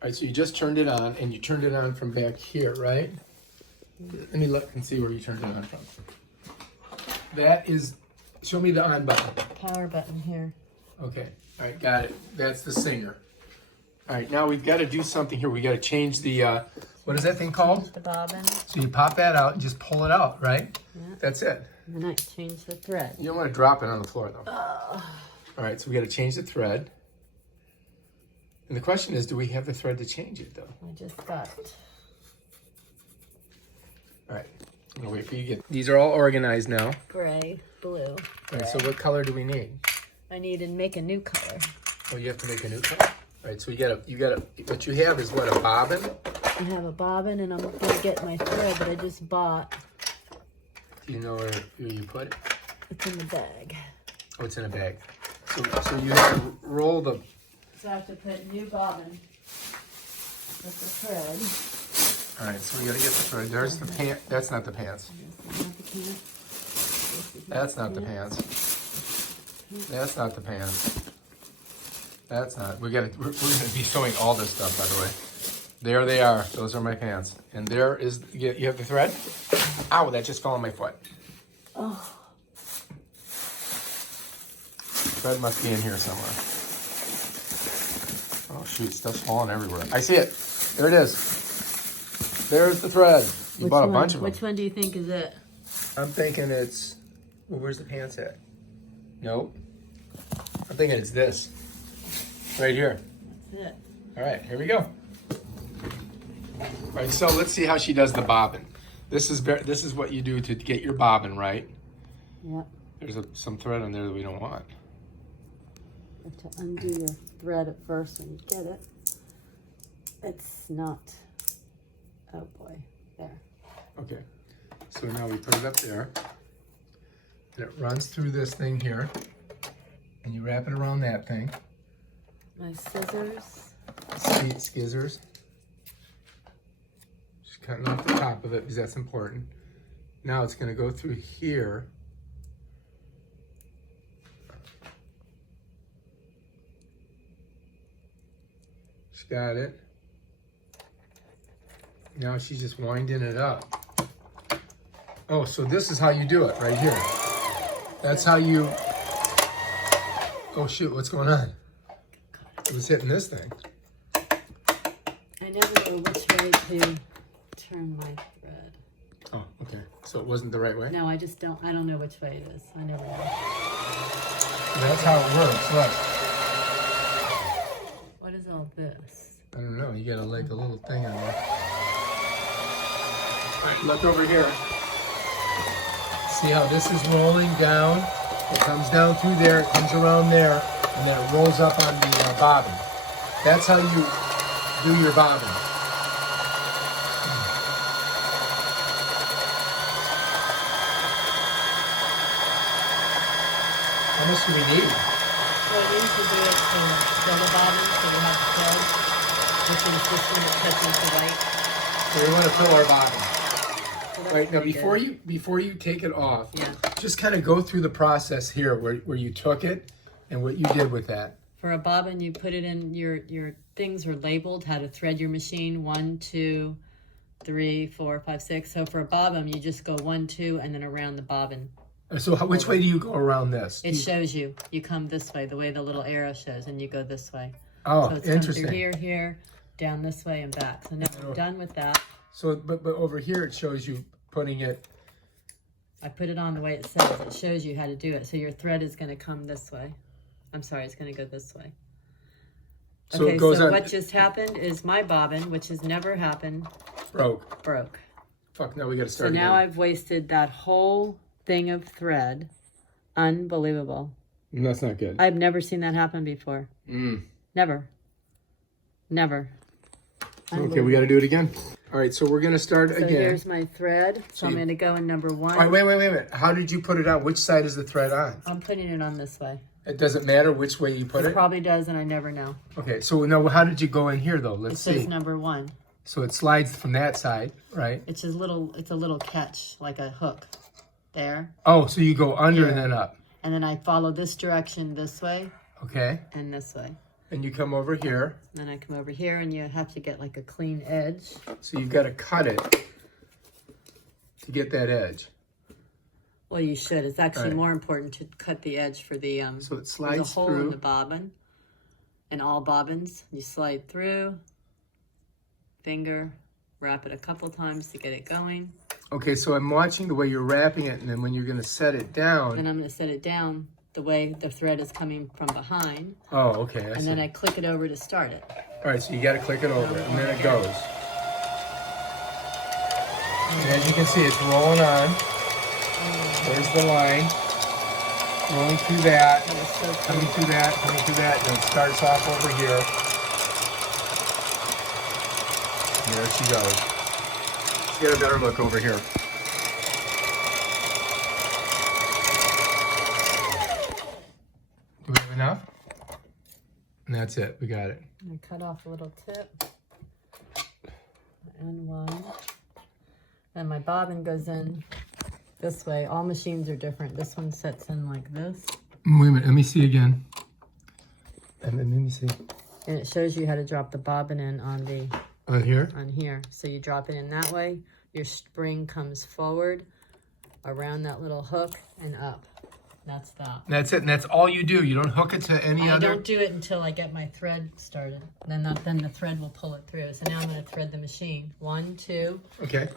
All right, so you just turned it on, and you turned it on from back here, right? Let me look and see where you turned it on from. That is, show me the on button. Power button here. Okay, all right, got it. That's the singer. All right, now we've got to do something here. We got to change the, what is that thing called? The bobbin. So you pop that out and just pull it out, right? Yeah. That's it. And then I change the thread. You don't want to drop it on the floor, though. All right, so we got to change the thread. And the question is, do we have the thread to change it, though? I just got it. All right, I'm gonna wait for you to get. These are all organized now. Gray, blue. All right, so what color do we need? I need to make a new color. Oh, you have to make a new color? All right, so you gotta, what you have is what, a bobbin? I have a bobbin and I'm gonna get my thread that I just bought. Do you know where you put it? It's in the bag. Oh, it's in a bag. So you have to roll the. So I have to put new bobbin with the thread. All right, so we gotta get the thread. There's the pant. That's not the pants. That's not the pants. That's not the pants. That's not. We're gonna be showing all this stuff, by the way. There they are. Those are my pants. And there is. You have the thread. Ow! That just fell on my foot. Oh. Thread must be in here somewhere. Oh shoot! Stuff's falling everywhere. I see it. There it is. There's the thread. You bought a bunch of them. Which one do you think is it? I'm thinking it's. Well, where's the pants at? Nope. I'm thinking it's this. Right here. That's it. All right, here we go. All right, so let's see how she does the bobbin. This is what you do to get your bobbin right. Yep. There's some thread on there that we don't want. You have to undo your thread at first when you get it. It's not. Oh boy, there. Okay, so now we put it up there, and it runs through this thing here, and you wrap it around that thing. My scissors. Skizzers. Just cutting off the top of it because that's important. Now it's going to go through here. She's got it. Now she's just winding it up. Oh, so this is how you do it right here. That's how you. Oh shoot, what's going on? It was hitting this thing. I never know which way to turn my thread. Oh, okay. So it wasn't the right way? No, I don't know which way it is. I never know. That's how it works. Look. What is all this? I don't know. You got like a little thing on there. All right, look over here. See how this is rolling down? It comes down through there, it comes around there, and then it rolls up on the bobbin. That's how you do your bobbin. How much do we need? Well, we used to do it in double bobbin, so we have the thread, which is this one that touches the white. So we want to fill our bobbin. So that's Right, now pretty before you take it off, Yeah. just kind of go through the process here where you took it and what you did with that. For a bobbin, you put it in, your things are labeled, how to thread your machine, 1, 2, 3, 4, 5, 6. So for a bobbin, you just go 1, 2, and then around the bobbin. So which way do you go around this? It shows you. You come this way, the way the little arrow shows, and you go this way. Oh, So it's interesting. come through here, down this way, and back. So now I'm done with that. So, but over here it shows you putting it. I put it on the way it says. It shows you how to do it. So your thread is going to come this way. I'm sorry, it's going to go this way. So Okay, it goes so on. what just happened is my bobbin, which has never happened, Broke. broke. Fuck, now we got to So start now again. I've wasted that whole thing of thread. Unbelievable. That's not good. I've never seen that happen before. Mm. Never. Never. Okay, we got to do it again. All right, so we're going to start So again. here's my thread. So I'm you- going to go in number 1. All right, wait a minute. How did you put it on? Which side is the thread on? I'm putting it on this way. It doesn't matter which way you put It it? probably does, and I never know. Okay, so now how did you go in here, though? It Let's says see. number 1. So it slides from that side, right? It's a little catch, like a hook. There. Oh, so you go under Yeah. and then up. And then I follow this direction this way Okay. and this way. And you come over here. Then I come over here, and you have to get like a clean edge. So you've got to cut it to get that edge. Well, you should. It's actually Right. more important to cut the edge for the So it there's slides a hole through. in the bobbin. And all bobbins, you slide through, finger, wrap it a couple times to get it going. Okay, so I'm watching the way you're wrapping it, and then when you're going to set it down. Then I'm going to set it down the way the thread is coming from behind. Oh, okay. I And see. then I click it over to start it. All right, so you got to click it over, and then it goes. And as you can see, it's rolling on. There's the line. Rolling through that. That is so Coming cool. through that, coming through that, and it starts off over here. And there she goes. Let's get a better look over here. Do we have enough? And that's it, we got it. I cut off a little tip. And one. And my bobbin goes in this way. All machines are different. This one sets in like this. Wait a minute, let me see again. And then let me see. And it shows you how to drop the bobbin in on the On here? on here. So you drop it in that way. Your spring comes forward around that little hook and up. That's that. That's it, and that's all you do. You don't hook it to any I other. don't do it until I get my thread started. Then the thread will pull it through. So now I'm going to thread the machine. 1, 2. Okay.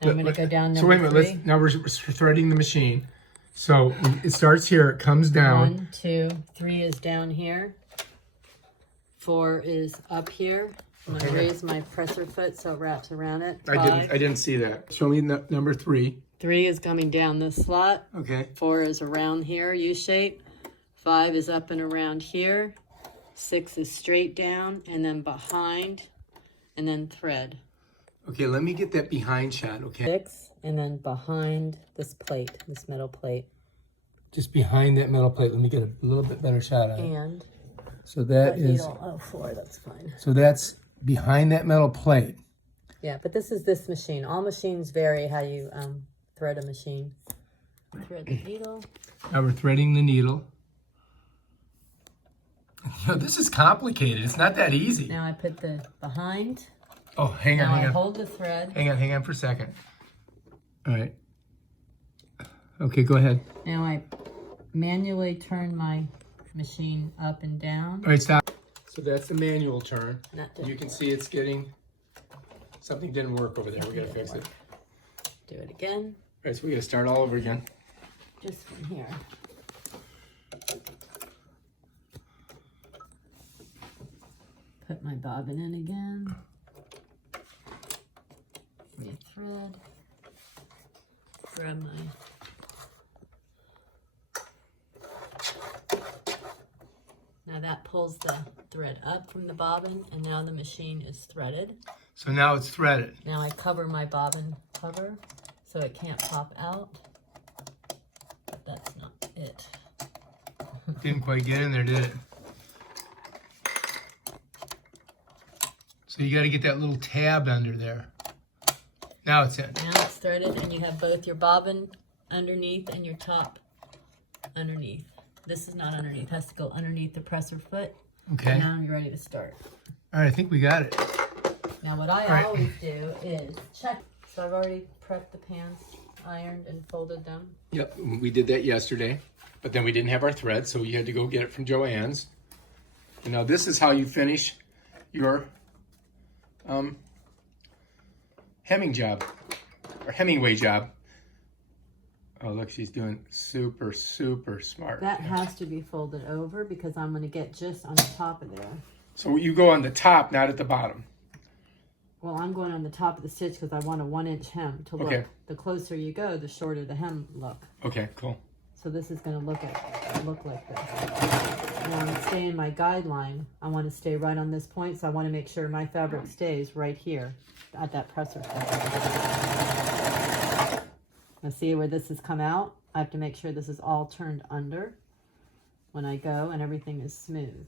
And I'm going to go down So number wait a minute. 3. Let's now we're threading the machine. So it starts here. It comes down. 1, 2, 3 is down here. 4 is up here. I'm going to Okay. raise my presser foot so it wraps around it. I 5. didn't see that. Show me number 3. 3 is coming down this slot. Okay. 4 is around here, U-shape. 5 is up and around here. 6 is straight down and then behind and then thread. Okay, let me get that behind shot, okay? 6 and then behind this plate, this metal plate. Just behind that metal plate. Let me get a little bit better shot on it. And So that what is, needle? Oh, 4, that's fine. so that's behind that metal plate. Yeah, but this is this machine. All machines vary how you thread a machine. Thread the needle. Now we're threading the needle. You know, this is complicated. It's not that easy. Now I put the behind. Oh, hang on, Now I hang on. hold the thread. Hang on for a second. All right. Okay, go ahead. Now I manually turn my machine up and down. All right, stop. So that's the manual turn. Not You can see it's getting, something didn't work over there. We gotta fix it. do it again. All right, so we gotta start all over again. Just from here. Put my bobbin in again. Re-thread. Grab my now that pulls the thread up from the bobbin, and now the machine is threaded. So now it's threaded. Now I cover my bobbin cover so it can't pop out. But that's not it. Didn't quite get in there, did it? So you gotta get that little tab under there. Now it's in. Now it's threaded, and you have both your bobbin underneath and your top underneath. This is not underneath. It has to go underneath the presser foot. Okay. And now you're ready to start. All right, I think we got it. Now what I right. always do is check. So I've already prepped the pants, ironed and folded them. Yep, we did that yesterday, but then we didn't have our thread, so you had to go get it from Joann's. And now this is how you finish your hemming job, or Hemingway job. Oh, look, she's doing super, super smart. That has to be folded over because I'm going to get just on the top of there. So you go on the top, not at the bottom. Well, I'm going on the top of the stitch because I want a 1-inch hem to look. Okay. The closer you go, the shorter the hem look. Okay, cool. So this is going to look like this. Now I'm staying my guideline. I want to stay right on this point, so I want to make sure my fabric stays right here at that presser foot. Now see where this has come out? I have to make sure this is all turned under when I go and everything is smooth.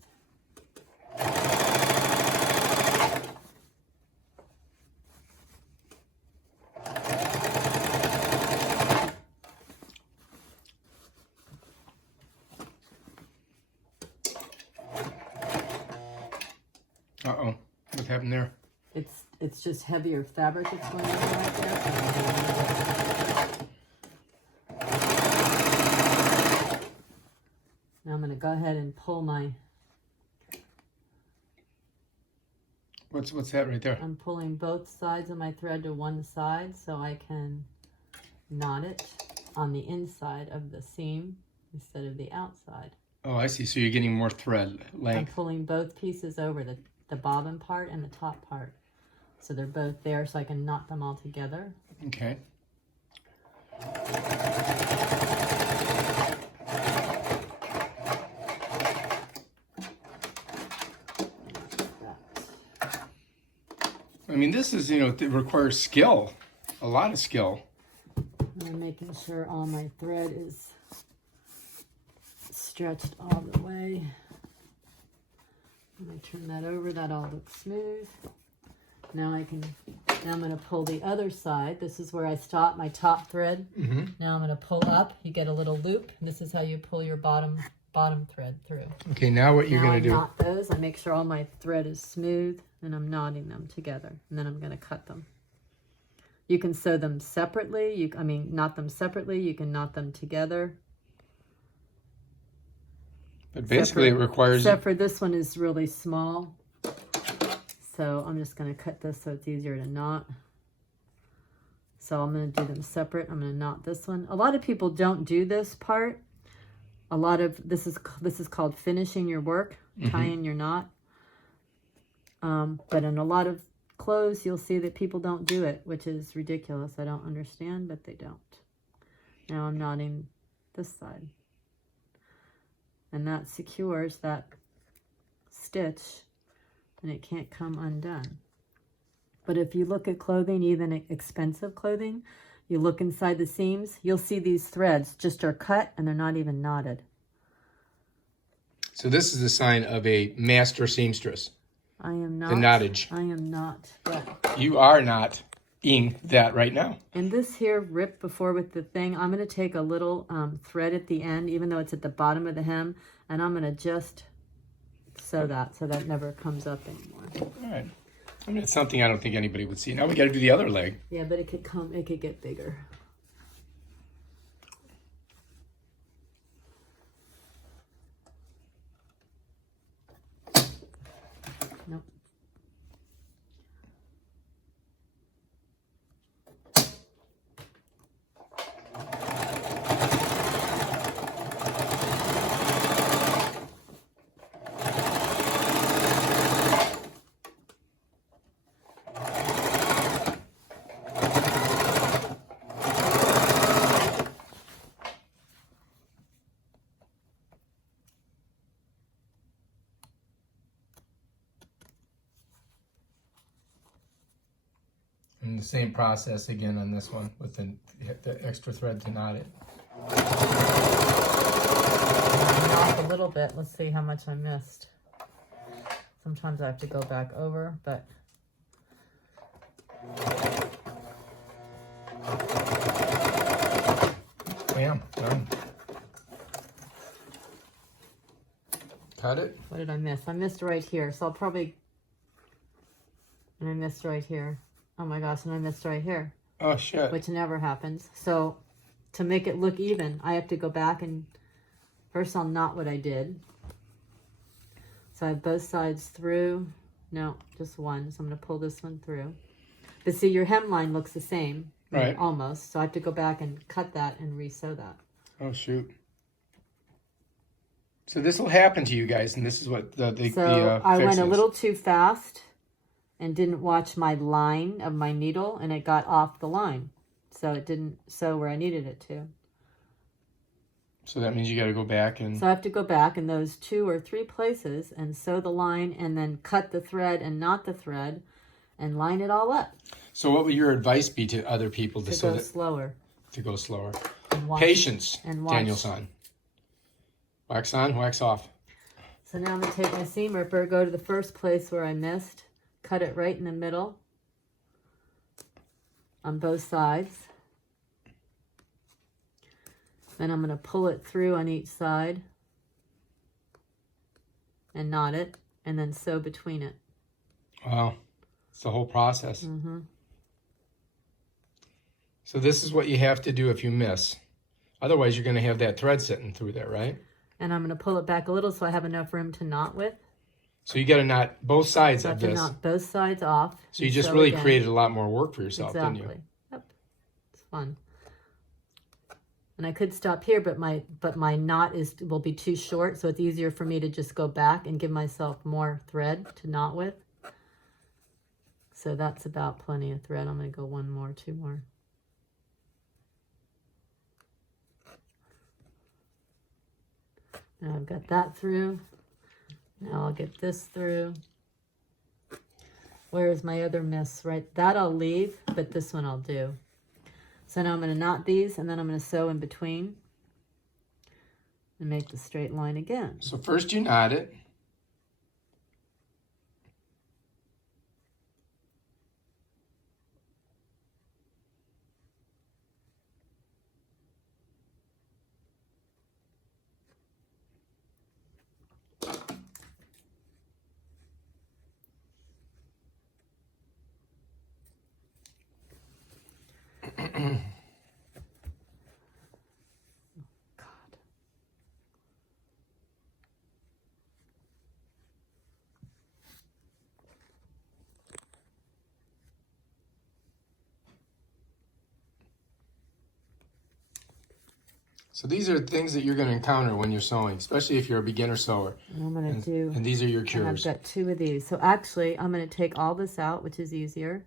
Uh-oh. What happened there? It's just heavier fabric that's going on right there. Now I'm going to go ahead and pull my... What's that right there? I'm pulling both sides of my thread to one side so I can knot it on the inside of the seam instead of the outside. Oh, I see. So you're getting more thread I'm length. pulling both pieces over, the bobbin part and the top part. So they're both there so I can knot them all together. Okay. I mean, this is, it requires skill. A lot of skill. I'm making sure all my thread is stretched all the way. I'm going to turn that over. That all looks smooth. Now I'm going to pull the other side. This is where I stop my top thread. Mm-hmm. Now I'm going to pull up. You get a little loop. This is how you pull your bottom thread through. Okay, now what you're going to do. I knot those. I make sure all my thread is smooth and I'm knotting them together. And then I'm going to cut them. You can sew them separately. Knot them separately. You can knot them together. But basically it requires... Except for this one is really small. So I'm just going to cut this so it's easier to knot. So I'm going to do them separate. I'm going to knot this one. A lot of people don't do this part. This is called finishing your work, tying your knot. But in a lot of clothes, you'll see that people don't do it, which is ridiculous. I don't understand, but they don't. Now I'm knotting this side. And that secures that stitch, and it can't come undone. But if you look at clothing, even expensive clothing, you look inside the seams, you'll see these threads just are cut and they're not even knotted. So this is the sign of a master seamstress. I am not. The knottage. I am not. But You are not ing that right now. and this here ripped before with the thing, I'm going to take a little thread at the end, even though it's at the bottom of the hem, and I'm going to just sew that so that never comes up anymore. All right. I mean, it's something I don't think anybody would see. Now we got to do the other leg. Yeah, but it could get bigger. Nope. And the same process again on this one with the extra thread to knot it. Off a little bit. Let's see how much I missed. Sometimes I have to go back over, but Bam, done. Cut it. what did I miss? I missed right here, so I'll probably, and I missed right here. Oh my gosh, and I missed right here, Oh, shit. which never happens. So to make it look even, I have to go back and first I'll knot what I did. So I have both sides through. No, just one. So I'm going to pull this one through. But see, your hemline looks the same. Right. Almost. So I have to go back and cut that and re-sew that. Oh, shoot. So this will happen to you guys, and this is what So I fix went a is. little too fast and didn't watch my line of my needle, and it got off the line. So it didn't sew where I needed it to. So that means you got to go back and... So I have to go back in those 2 or 3 places and sew the line and then cut the thread and knot the thread and line it all up. So what would your advice be to other people To go slower. to go slower? And watch. Patience, And watch. Daniel-san. Wax on, wax off. So now I'm going to take my seam ripper, go to the first place where I missed, cut it right in the middle on both sides. Then I'm going to pull it through on each side and knot it and then sew between it. Wow. It's the whole process. Mm-hmm. So this is what you have to do if you miss. Otherwise, you're going to have that thread sitting through there, right? And I'm going to pull it back a little so I have enough room to knot with. So you got to knot both sides So I of have to this. knot both sides off. So you and just sew really again. created a lot more work for yourself, Exactly. didn't you? Yep. It's fun. And I could stop here, but my knot will be too short, so it's easier for me to just go back and give myself more thread to knot with. So that's about plenty of thread. I'm going to go one more, two more. Now I've got that through. Now I'll get this through. Where is my other miss? Right, that I'll leave, but this one I'll do. So now I'm going to knot these, and then I'm going to sew in between and make the straight line again. So first you knot it. God. So these are things that you're going to encounter when you're sewing, especially if you're a beginner sewer. And I'm going to do... And these are your And cures. I've got two of these. So actually, I'm going to take all this out, which is easier,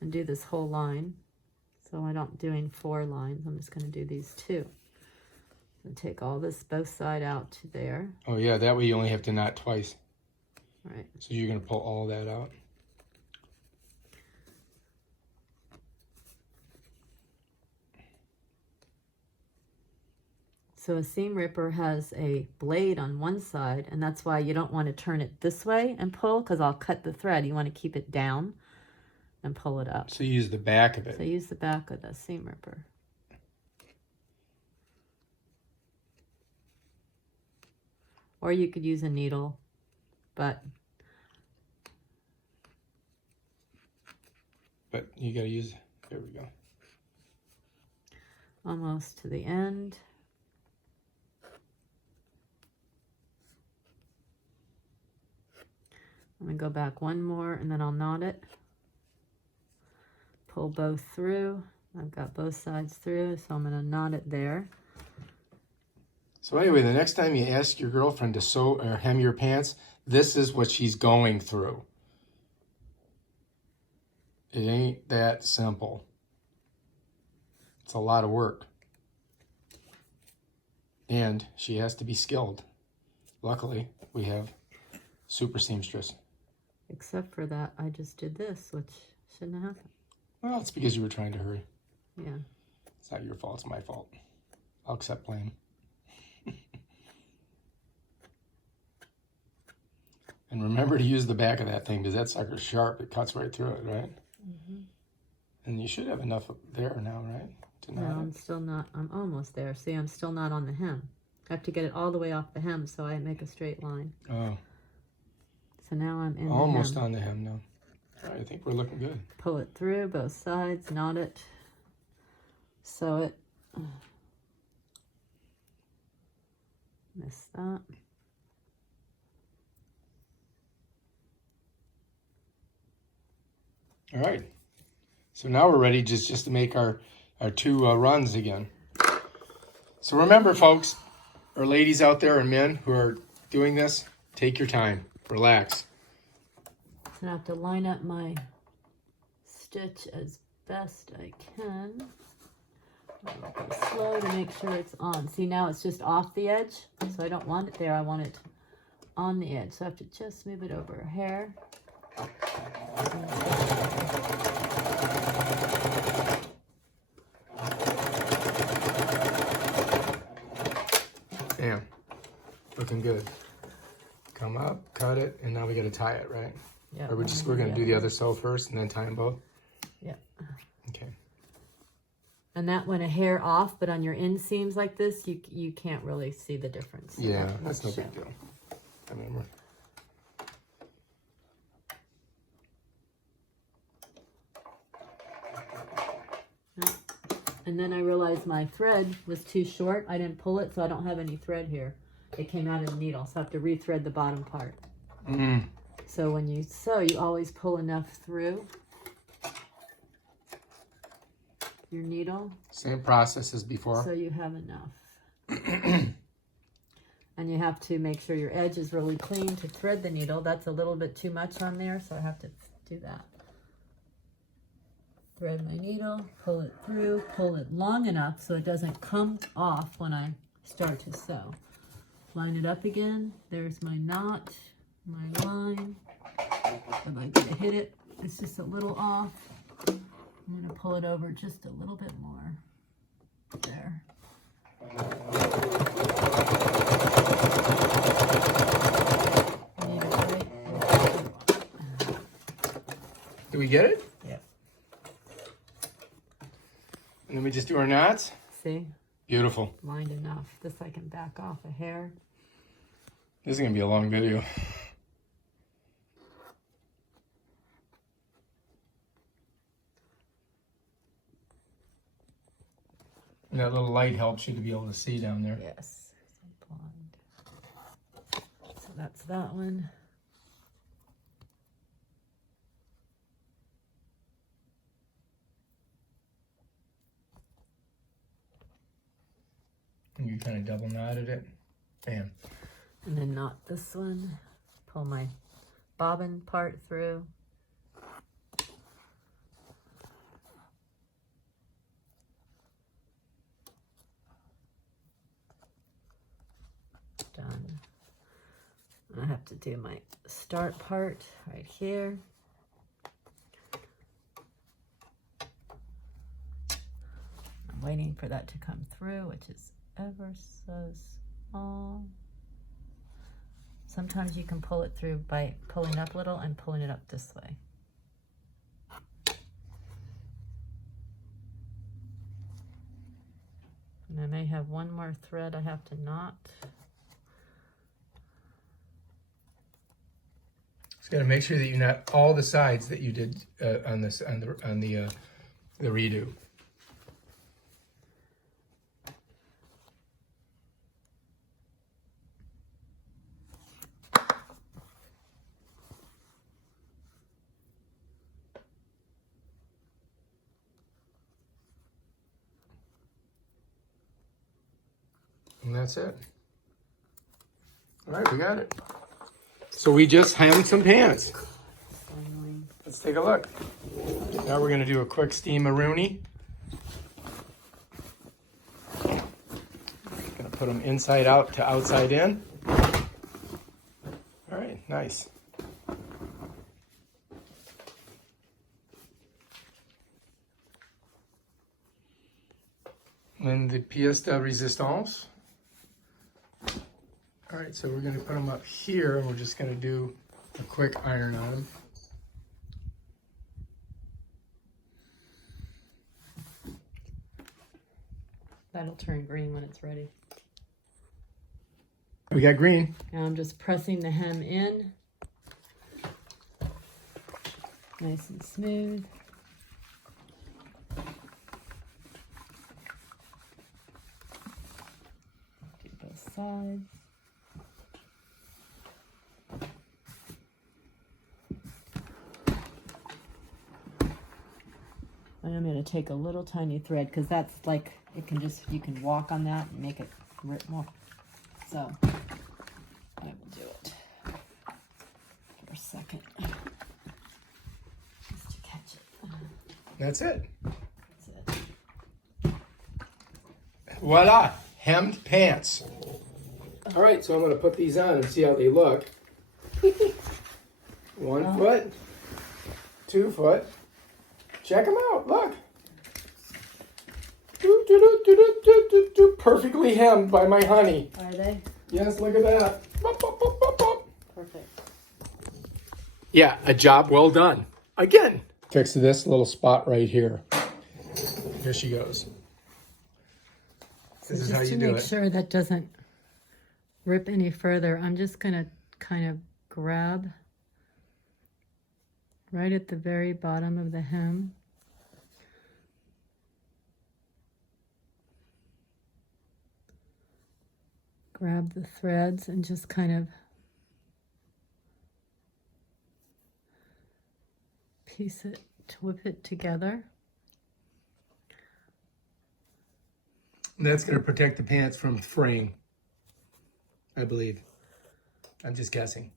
and do this whole line. So I'm not doing 4 lines. I'm just going to do these 2. And take all this, both side out to there. Oh yeah, that way you only have to knot twice. Right. So you're going to pull all that out. So a seam ripper has a blade on one side, and that's why you don't want to turn it this way and pull, because I'll cut the thread. You want to keep it down and pull it up. So you use the back of it. So use the back of the seam ripper. Or you could use a needle, but you got to use, there we go. Almost to the end. I'm going to go back one more, and then I'll knot it. Pull both through. I've got both sides through, so I'm going to knot it there. So anyway, the next time you ask your girlfriend to sew or hem your pants, this is what she's going through. It ain't that simple. It's a lot of work. And she has to be skilled. Luckily, we have super seamstress. Except for that, I just did this, which shouldn't have happened. Well, it's because you were trying to hurry. Yeah. It's not your fault, it's my fault. I'll accept blame. And remember to use the back of that thing, because that sucker's sharp. It cuts right through it, right? Mm-hmm. And you should have enough there now, right? To No, knot I'm it. still not. I'm almost there. See, I'm still not on the hem. I have to get it all the way off the hem so I make a straight line. Oh, So now I'm in almost the hem. on the hem now. All right, I think we're looking good. Pull it through both sides, knot it, sew it. Missed that. All right. So now we're ready just to make our 2 runs again. So remember, folks, or ladies out there and men who are doing this, take your time. Relax. So I have to line up my stitch as best I can. I'll go slow to make sure it's on. See, now it's just off the edge, so I don't want it there. I want it on the edge. So I have to just move it over a hair. Bam. Looking good. Come up, cut it, and now we got to tie it, right? Yeah. Or we're going to do the other sew first and then tie them both? Yeah. Okay. And that went a hair off, but on your inseams like this, you can't really see the difference. Yeah, that's no big deal. I mean, And then I realized my thread was too short. I didn't pull it, so I don't have any thread here. It came out of the needle, so I have to rethread the bottom part. So when you sew, you always pull enough through your needle. Same process as before. So you have enough. And you have to make sure your edge is really clean to thread the needle. That's a little bit too much on there, so I have to do that. Thread my needle, pull it through, pull it long enough so it doesn't come off when I start to sew. Line it up again. There's my knot, my line. If I could hit it, it's just a little off. I'm gonna pull it over just a little bit more. There. Do we get it? Yep. And then we just do our knots? See? Beautiful. Lined enough. This I can back off a hair. This is going to be a long video. And that little light helps you to be able to see down there. Yes. So that's that one. And you kind of double knotted it. Bam. And then knot this one. Pull my bobbin part through. Done. I have to do my start part right here. I'm waiting for that to come through, which is ever so small. Sometimes you can pull it through by pulling up a little and pulling it up this way. And I may have one more thread I have to knot. Just got to make sure that you knot all the sides that you did on the redo. And that's it. All right, we got it. So we just hemmed some pants. Let's take a look. Now we're going to do a quick steam-a-rooney. Going to put them inside out to outside in. All right, nice. And the pièce de résistance. All right, so we're going to put them up here, and we're just going to do a quick iron on them. That'll turn green when it's ready. We got green. Now I'm just pressing the hem in. Nice and smooth. Do both sides. And I'm going to take a little tiny thread because that's like, it can just, you can walk on that and make it rip more. So I will do it for a second just to catch it. That's it. That's it. Voila, hemmed pants. All right, so I'm going to put these on and see how they look. 1 foot, 2 foot. Check them out, look. Perfectly hemmed by my honey. Are they? Yes, look at that. Perfect. Yeah, a job well done. Again. Fix this little spot right here. Here she goes. This is how you do it. Just to make sure that doesn't rip any further, I'm just going to kind of grab right at the very bottom of the hem. grab the threads and just kind of whip it together. And that's going to protect the pants from fraying, I believe. I'm just guessing.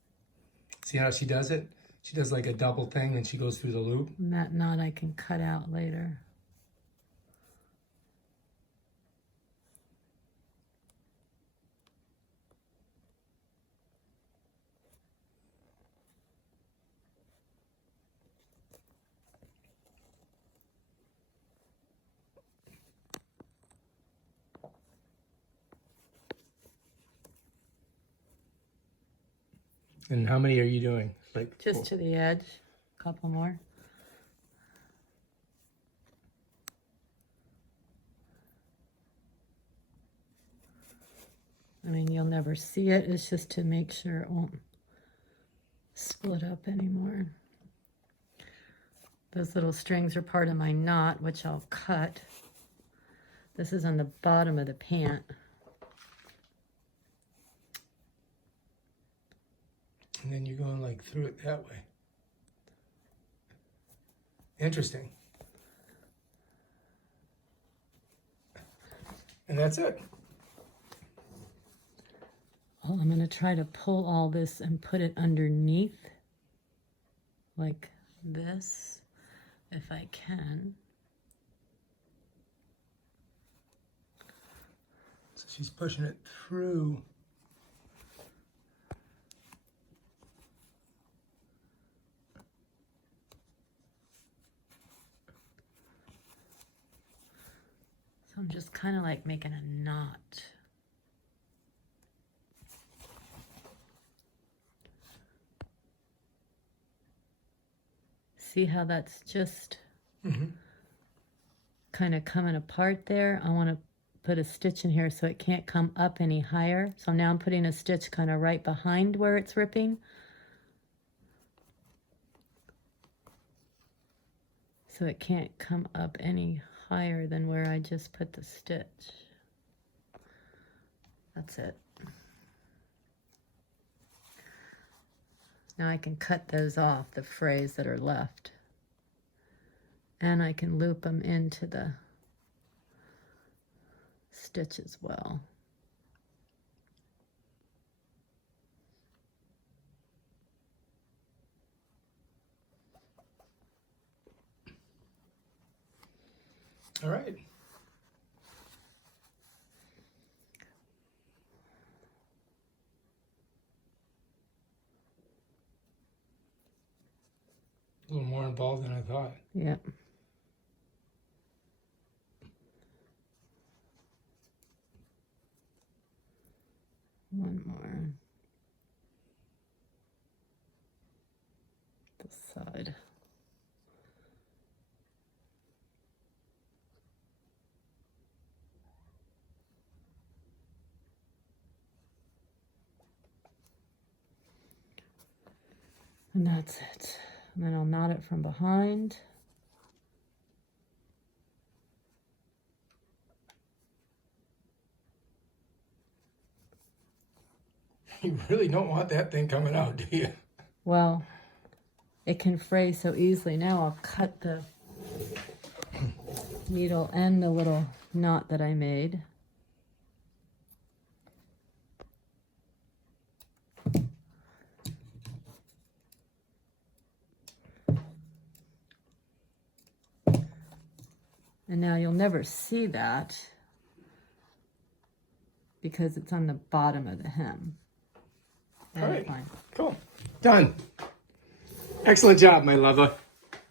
See how she does it? She does like a double thing and she goes through the loop. And that knot I can cut out later. And how many are you doing? Like Just to the edge, a couple more. I mean, you'll never see it. It's just to make sure it won't split up anymore. Those little strings are part of my knot, which I'll cut. This is on the bottom of the pant. And then you're going like through it that way. Interesting. And that's it. Well, I'm going to try to pull all this and put it underneath like this, if I can. So she's pushing it through. So I'm just kind of like making a knot. See how that's just kind of coming apart there? I want to put a stitch in here so it can't come up any higher. So now I'm putting a stitch kind of right behind where it's ripping. So it can't come up any higher than where I just put the stitch. That's it. Now I can cut those off, the frays that are left. And I can loop them into the stitch as well. All right. A little more involved than I thought. Yep. One more. This side. And that's it. And then I'll knot it from behind. You really don't want that thing coming out, do you? Well, it can fray so easily. Now I'll cut the needle and the little knot that I made. And now you'll never see that because it's on the bottom of the hem. All right. Fine. Cool. Done. Excellent job, my lover.